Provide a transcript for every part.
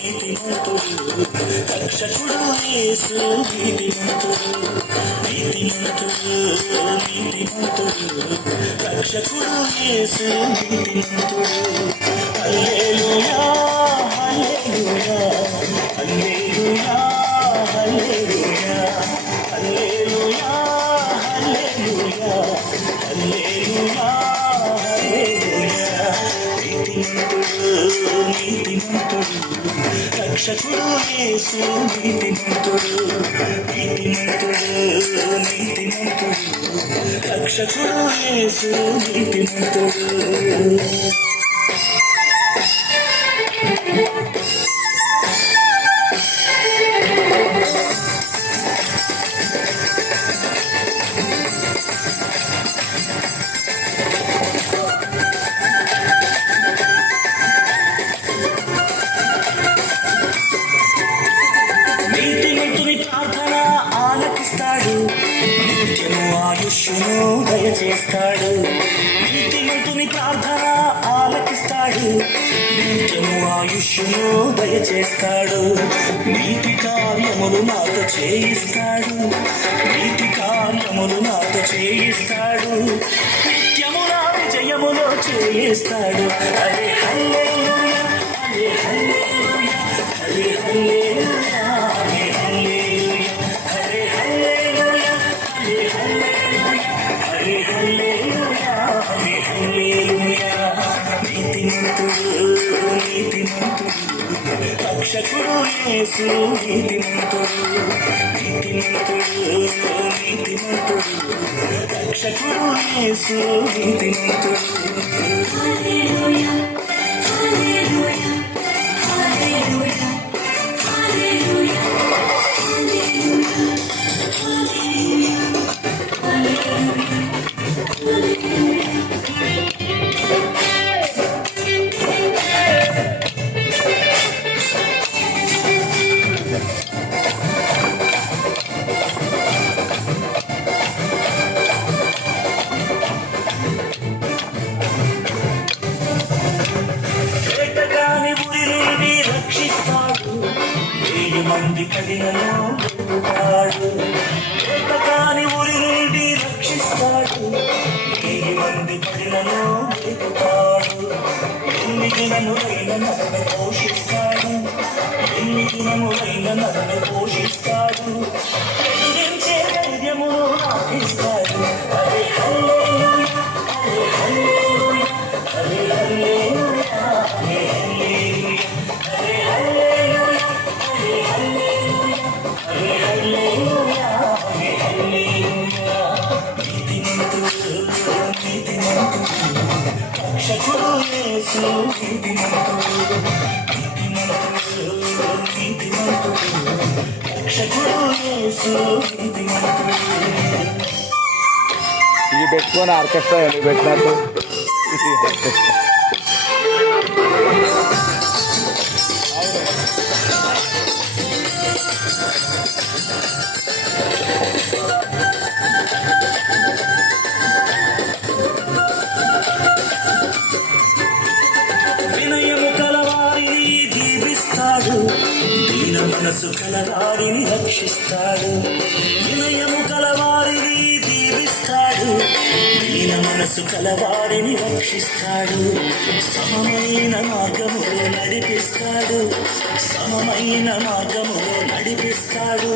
నీతిమంతుడు రక్షకుడు యేసు నీతిమంతుడు రక్షకుడు యేసు నీతిమంతుడు హల్లెలూయా హల్లెలూయా హల్లెలూయా హల్లెలూయా హల్లెలూయా హల్లెలూయా హల్లెలూయా హల్లెలూయా నీతిమంతుడు రక్షకుడు యేసు నీతిమంతుడు రక్షకుడు యేసు నీతిమంతుడు ఆయుష్ను దయచేస్తాడు నీతిమంతుని ప్రార్థన ఆలకిస్తాడు నిత్యము ఆయుష్ను దయచేస్తాడు నీతి కార్యములు నాతో చేయిస్తాడు నీతి కార్యములు నాతో చేయిస్తాడు నిత్యము నా విజయములో చేయిస్తాడు అరే హల్లెలూయా అరే హల్లెలూయా అరే హల్లెలూయా రక్షకుడు యేసు నీతిమంతుడు రక్షకుడు యేసు నీతిమంతుడు హల్లెలూయా హల్లెలూయా హల్లెలూయా హల్లెలూయా మంది కఠినలో వెతుకుతాడు కాని ఊరి నుండి రక్షిస్తాడు మంది కఠినలో వెతుకుతాడు ఎన్ని దినములైన నన్ను పోషిస్తాడు ఎన్ని దినములైన నన్ను పోషిస్తాడు ఎదిరించే ధైర్యమును నాకిస్తాడు అరే హల్లెలూయా అరే హల్లెలూయా అరే హల్లెలూయా అరే హల్లెలూయా అరే హల్లెలూయా రక్షకుడు యేసు రక్షకుడు యేసు ఇది పెట్టుకొని ఆర్కెస్ట్రా ఎందుకు పెట్టినట్టు మనసు కలవారిని రక్షిస్తాడు వినయము కలవారిని దీవిస్తాడు దీన మనసు కలవారిని రక్షిస్తాడు సమమైన మార్గములో నడిపిస్తాడు సమమైన మార్గములో నడిపిస్తాడు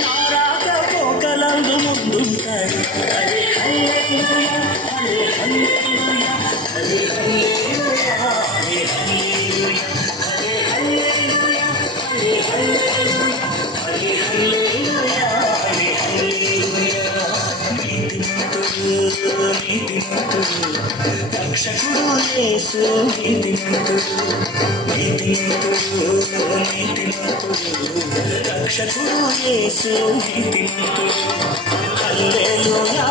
నారాక పోకలందు ముందుంటాడు అరే హల్లెలూయా అరే హల్లెలూయా అరే హల్లెలూయా అరే హల్లెలూయా అరే హల్లెలూయా రక్షకుడు యేసు నీతిమంతుడు రక్షకుడు యేసు నీతిమంతుడు హల్లెలూయా